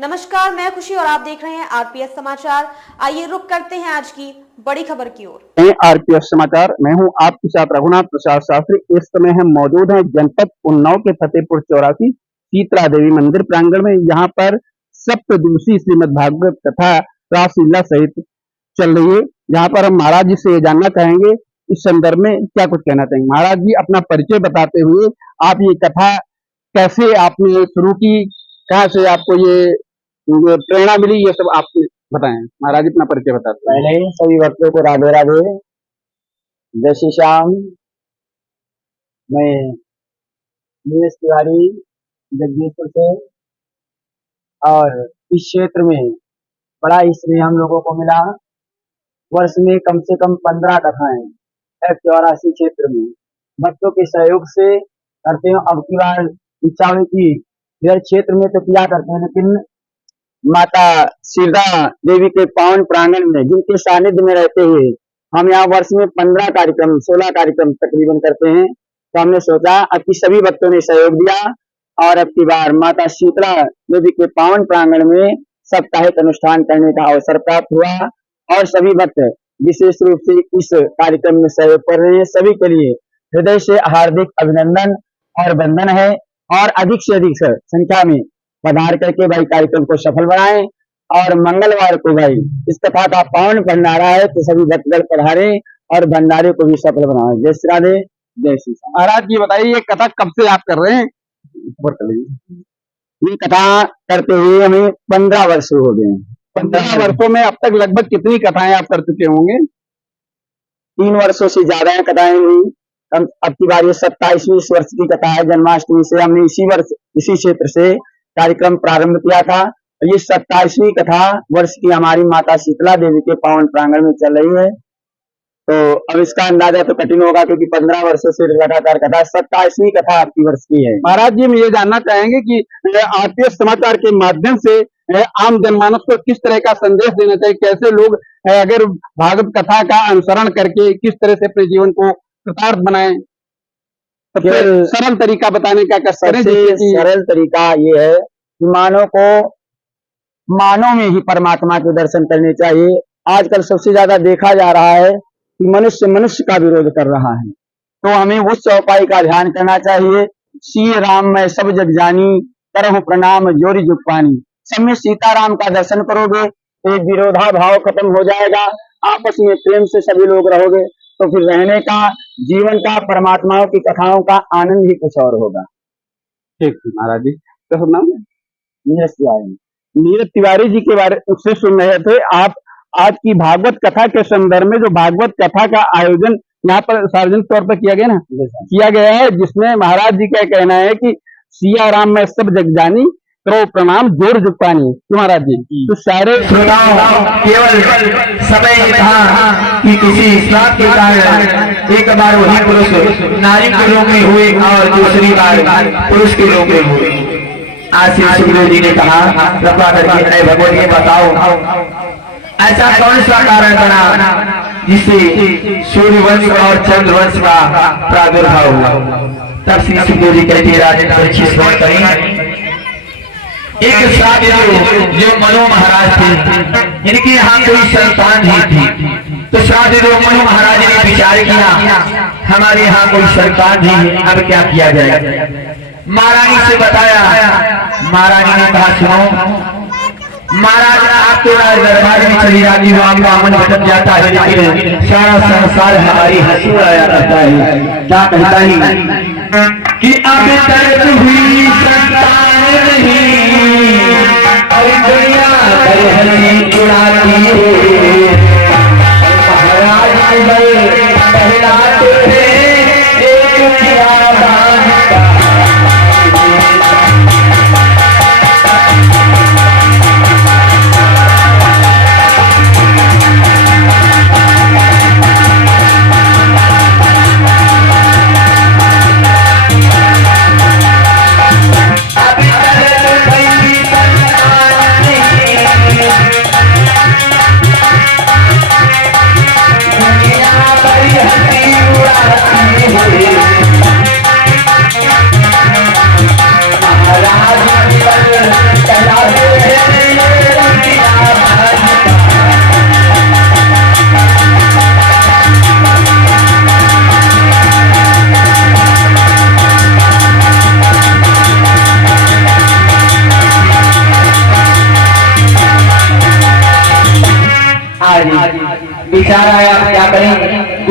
नमस्कार, मैं खुशी और आप देख रहे हैं आरपीएस समाचार। आइए रुक करते हैं आज की बड़ी खबर की ओर। आरपीएस समाचार, मैं हूं आपके साथ रघुनाथ प्रसाद शास्त्री। इस समय हम मौजूद हैं जनपद उन्नाव के फतेहपुर चौरासी शीतला देवी मंदिर प्रांगण में। यहाँ पर सप्तदिवसीय श्रीमद् भागवत कथा रासलीला सहित चल रही है। यहाँ पर हम महाराज जी से ये जानना चाहेंगे इस संदर्भ में क्या कुछ कहना चाहेंगे। महाराज जी, अपना परिचय बताते हुए आप ये कथा कैसे आपने शुरू की, कहाँ से आपको ये प्रेरणा मिली, ये सब आप बताएं। महाराज अपना परिचय बताते हैं। पहले सभी भक्तों को राधे राधे, जय श्री श्याम। मैं नीरज तिवारी जगदीशपुर से, और इस क्षेत्र में बड़ा ही स्नेह हम लोगों को मिला। वर्ष में कम से कम 15 कथाएं F84 क्षेत्र में भक्तों के सहयोग से करते हैं। अब की बार इच्छा हुई कि इधर क्षेत्र में तो किया करते हैं, लेकिन माता शीतला देवी के पावन प्रांगण में जिनके सानिध्य में रहते हुए हम यहाँ वर्ष में 15 कार्यक्रम 16 कार्यक्रम तकरीबन करते हैं। तो हमने सोचा अब की सभी भक्तों ने सहयोग दिया और अब की बार माता शीतला देवी के पावन प्रांगण में साप्ताहिक अनुष्ठान करने का अवसर प्राप्त हुआ और सभी भक्त विशेष रूप से इस कार्यक्रम में सहयोग कर रहे हैं। सभी के लिए हृदय से हार्दिक अभिनंदन और वंदन है, और अधिक से अधिक संख्या में पधार करके भाई कार्यक्रम को सफल बनाएं। और मंगलवार को भाई इस कथा का पावन भंडारा है, तो सभी भक्तगण पधारे और भंडारे को भी सफल बनाएं। जय श्री राधे, जय श्री श्याम। महाराज जी बताइए, ये कथा कब से आप कर रहे हैं? ये कथा करते हुए हमें 15 वर्ष हो गए हैं। 15 वर्षों में अब तक लगभग कितनी कथाएं आप कर चुके होंगे? 3 वर्षों से ज्यादा कथाएं हुई। अब की बार ये 27वीं वर्ष की कथा है। जन्माष्टमी से हमने इसी वर्ष इसी क्षेत्र से कार्यक्रम प्रारंभ किया था। ये 27वीं कथा वर्ष की हमारी माता शीतला देवी के पावन प्रांगण में चल रही है। तो अब इसका अंदाजा तो कठिन होगा, क्योंकि 15 वर्षों से लगातार कथा, 27वीं कथा आपकी वर्ष की है। महाराज जी, हम ये जानना चाहेंगे कि आरपीएस समाचार के माध्यम से आम जनमानस को किस तरह का संदेश देना चाहिए, कैसे लोग अगर भागवत कथा का अनुसरण करके किस तरह से अपने जीवन को कृतार्थ बनाएं, सबसे सरल तरीका बताने का कष्ट करें। सरल तरीका ये है कि मानव में ही परमात्मा के दर्शन करने चाहिए। आजकल सबसे ज्यादा देखा जा रहा है कि मनुष्य मनुष्य का विरोध कर रहा है, तो हमें उस चौपाई का ध्यान करना चाहिए। सिय राम मैं सब जग जानी, करहु प्रणाम जोरी जुग पानी। सब में सीताराम का दर्शन करोगे तो विरोधा भाव खत्म हो जाएगा, आपस में प्रेम से सभी लोग रहोगे, तो फिर रहने का, जीवन का, परमात्माओं की कथाओं का आनंद ही कुछ और होगा। ठीक महाराज जी, तो नाम नीरज तिवारी। नीरज तिवारी जी के बारे उससे सुन रहे थे आप। आज की भागवत कथा के संदर्भ में जो भागवत कथा का आयोजन यहाँ पर सार्वजनिक तौर पर किया गया है, जिसमें महाराज जी का कहना है कि सिया राम मैं सब जग जानी, करो प्रणाम जोर जुग पानी। महाराज जी, तो सारे केवल समय था कि किसी स्नात के कारण एक बार वही पुरुष नारी के रूप में हुए और दूसरी बार पुरुष के रूप में हुए। आज श्री सुखदेव जी ने कहा, कृपा करके अरे भगवान ये बताओ ऐसा कौन सा कारण बना जिससे सूर्यवंश और चंद्रवंश का प्रादुर्भाव हुआ। तब श्री सुखदेव जी कहते राजन परीक्षित श्रवण करें। एक साधु जो मनु महाराज थे, इनके यहाँ कोई संतान नहीं थी, तो साधु मनु महाराज ने विचार किया हमारे यहाँ कोई संतान नहीं है, अब क्या किया जाए। महारानी से बताया, महारानी ने कहा सुनो महाराज, आप तो दरबार में चली जाती हो, आपका मन भटक जाता है, लेकिन सारा संसार हमारी हंसी उड़ाया करता है। क्या कहता है कि अब तक हुई संतान नहीं और दुनिया हंसी उड़ाती है। महाराज कहलाते हैं एक खिलाबान का। महाराज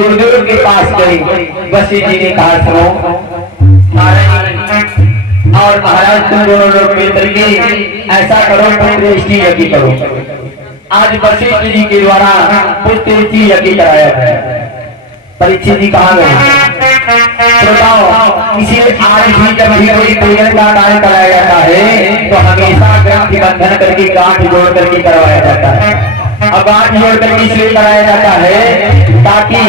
गुरुदेव के पास गई। वशिष्ठ जी ने कहा सुनो महाराज और महाराज तुम दोनों लोग मिलकर के ऐसा करो पुत्र यज्ञ करो। आज वशिष्ठ जी के द्वारा पुत्र यज्ञ कराया गया। परीक्षित जी कहा गए बताओ किसी आज भी जब भी कोई पूजन का कार्य कराया जाता है तो हमेशा ग्रंथि बंधन करके गांठ जोड़ करके करवाया जाता है। अब गांठ जोड़ करके इसलिए कराया जाता है ताकि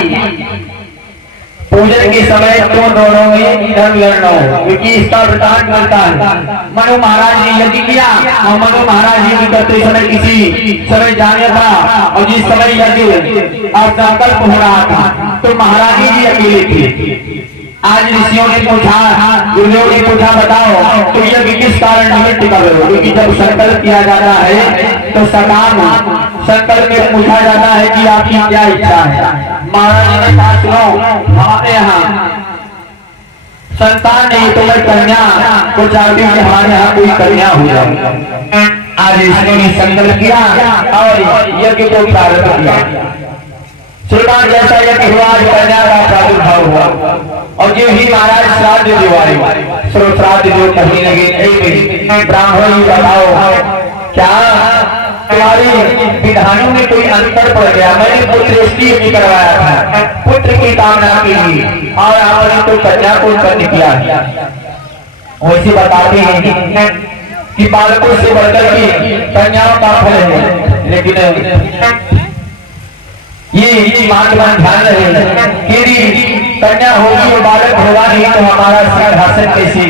पूजन के समय तो दोनों में इधर लड़ना हो, क्योंकि इसका वृतांत मिलता है। मनु महाराज ने यज्ञ किया और मनु महाराज जी भी करते समय किसी समय जाने था और जिस समय यज्ञ और संकल्प हो रहा था तो महाराज जी अकेले थे। आज ऋषियों ने पूछा, गुरुदेव ने पूछा बताओ तो यज्ञ किस कारण निमित्त कर रहे हो? क्योंकि जब संकल्प किया जाता है तो सकाम संकल्प में पूछा जाता है कि आपकी क्या इच्छा है। महाराज जी ने कहा सुनो हमारे यहाँ संतान नहीं तो मैं कन्या को चाहती हूँ कि हमारे यहाँ कोई कन्या हो जाए। आज ऋषियों ने संकल्प किया और यज्ञ को प्रारंभ किया। श्रीमान जैसा यज्ञ हुआ आज कन्या का प्रादुर्भाव हुआ और जो ही महाराज श्राद्ध दिवाली श्राद्ध जो कहने लगे ब्राह्मण जी बताओ क्या तुम्हारे विधानों में कोई अंतर पड़ गया? मैंने पुत्र यज्ञ करवाया था पुत्र की कामना के लिए और आपने तो कन्या को कर निकला। वैसे बताते हैं कि बालकों से बढ़कर के कन्याओं का फल है, लेकिन ये बात ध्यान रहे कि कन्या होगी और बालक होगा नहीं तो हमारा सिंहासन कैसे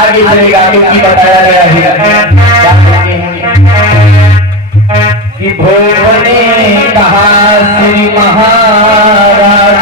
आगे चलेगा? क्योंकि बताया गया है कि भोग ने कहा श्री महाराज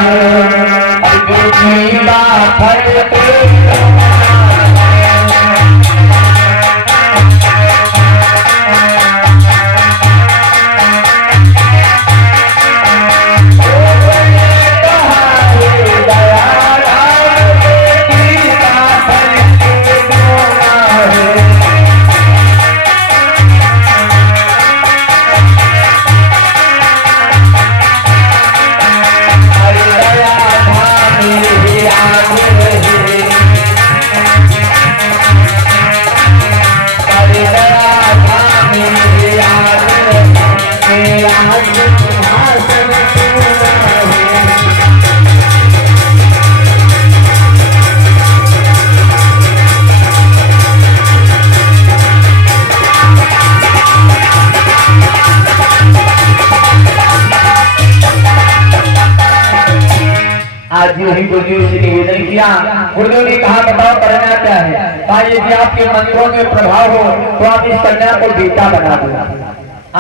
गुरुदेव से निवेदन किया। गुरुदेव ने कहा बताओ करना क्या है? कहा यदि आपके मंदिरों में प्रभाव हो तो आप इस कन्या को बेटा बना दो।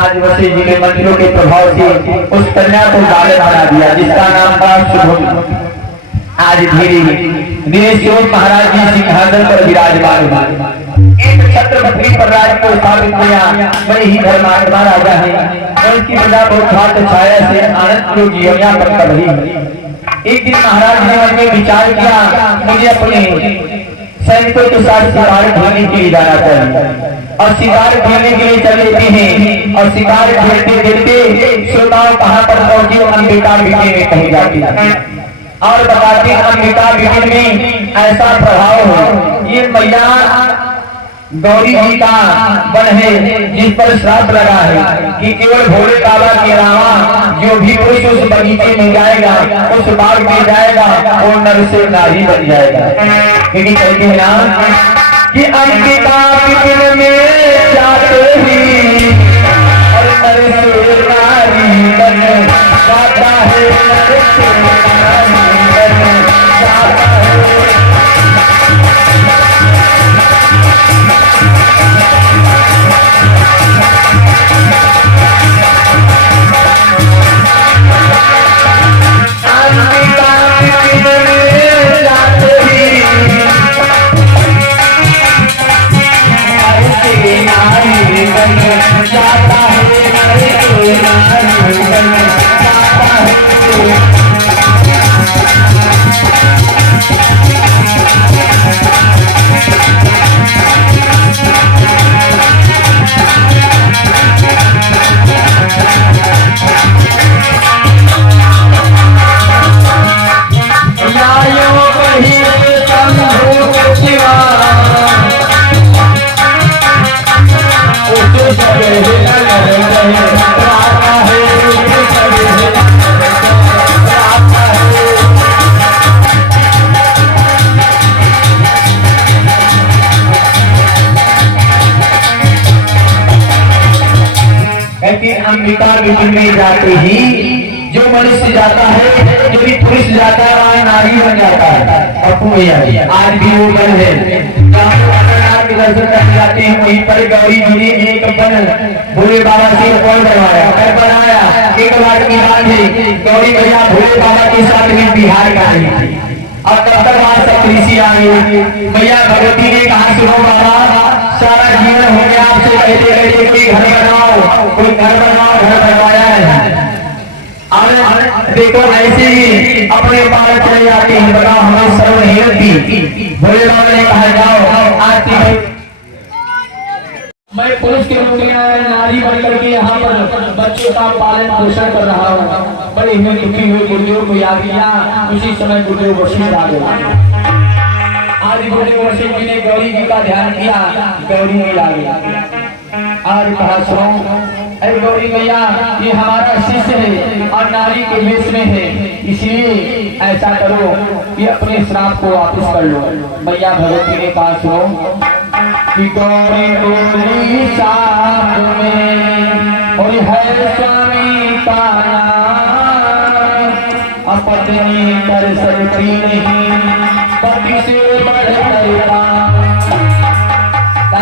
आज वशिष्ठ जी के मंदिरों के प्रभाव से उस कन्या को बालक बना दिया जिसका नाम था शुभम। आज धीरे धीरे महाराज जी सिंहासन पर विराजमान हुए। एक छत्रपति पर राज को स्थापित किया। वही ही धर्मात्मा राजा है और इसकी प्रजा बहुत छात्र छाया से आनंद को जीवन यापन कर रही है। एक दिन महाराज ने मन में विचार किया मुझे अपने सैनिकों के साथ शिकार खेलने के लिए जाना चाहिए और शिकार खेलने के लिए चल देते हैं और शिकार खेलते खेलते श्रोताओं कहां पर पहुंची अंबिका बीटी में कहीं जाती है और बताते अंबिका बीटी में ऐसा प्रभाव हो ये मैया गौरी जी का वन है जिस पर श्राप लगा है कि केवल भोले बाबा के अलावा जो भी पुरुष उस बगीचे में जाएगा उस बाग में जाएगा वो नर से नारी बन जाएगा। क्योंकि कहते हैं ना कि अंबिका विपिन में जाते ही और नर से नारी बन जाता है, नर से नारी बन जाता है। Yeah. जाते ही जो मनुष्य जाता है, जो भी पुरुष जाता है वहाँ नारी बन जाता है। अपू भैया आज भी वो बन है, के दर्शन करने जाते हैं, वहीं पर गौरी जी ने एक बन भोले बाबा से और बनाया। एक बार की बात है, गौरी भैया भोले बाबा के साथ में बिहार का आई थी। अब तब तक वहां सब ऋषि आए, भैया भगवती ने कहा सुनो बाबा, सारा जीवन हो गया आपसे कहते कहते कोई घर बनाओ, कोई घर बनाओ, घर बनवाया है। और देखो ऐसे ही अपने बाल चले जाते हैं, बताओ हमें सर्व दी। भोले बाबा ने कहा जाओ आरती मैं पुरुष के रूप में नारी बनकर के यहाँ पर बच्चों का पालन पोषण कर रहा हूँ। बड़े ही दुखी हुए गुरुदेव को याद किया, उसी समय गुरुदेव वशिष्ठ आ गया। आज गुरुदेव वशिष्ठ जी ने गौरी जी का ध्यान किया, गौरी जी आ गया और कहा सुनो अरे गौरी भैया ये हमारा शिष्य है और नारी के वेश में है, इसलिए ऐसा करो ये अपने श्राप को वापस कर लो। भैया भगवती ने कहा सुनो कि गौरी गौरी साथ में और है स्वामी का अपनी कर सकती नहीं पति से बढ़कर।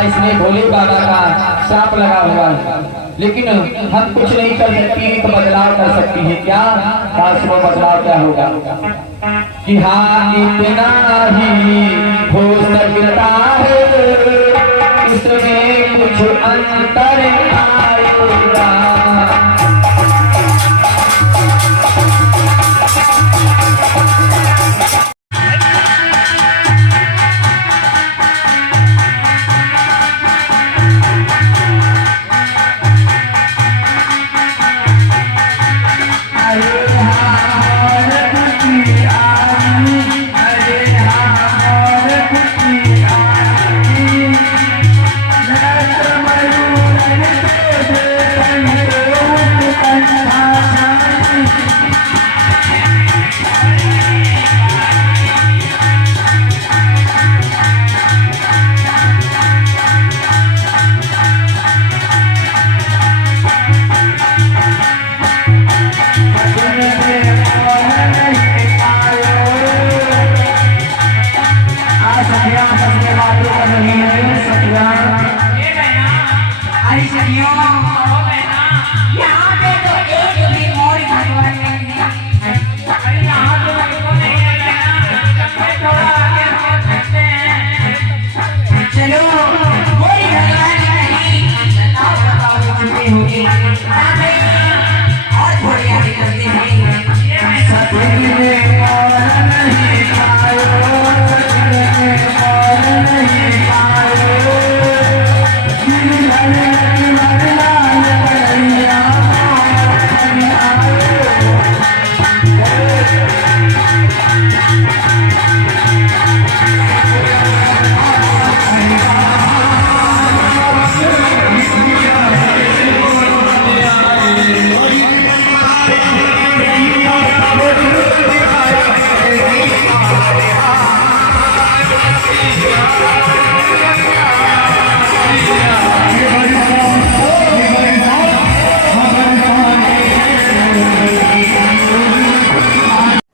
इसमें भोले बाबा का श्राप लगा हुआ है, लेकिन हम कुछ नहीं कर सकती, तो बदलाव कर सकती है क्या? में बदलाव क्या होगा कि हाँ इतना ही हो सकता है, इसमें कुछ अंतर आएगा।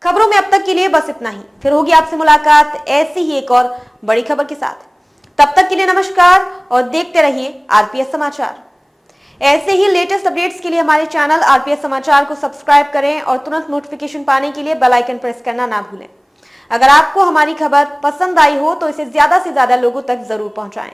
खबरों में अब तक के लिए बस इतना ही, फिर होगी आपसे मुलाकात ऐसी ही एक और बड़ी खबर के साथ। तब तक के लिए नमस्कार और देखते रहिए आरपीएस समाचार। ऐसे ही लेटेस्ट अपडेट्स के लिए हमारे चैनल आरपीएस समाचार को सब्सक्राइब करें और तुरंत नोटिफिकेशन पाने के लिए बेल आइकन प्रेस करना ना भूलें। अगर आपको हमारी खबर पसंद आई हो तो इसे ज्यादा से ज्यादा लोगों तक जरूर पहुंचाएं।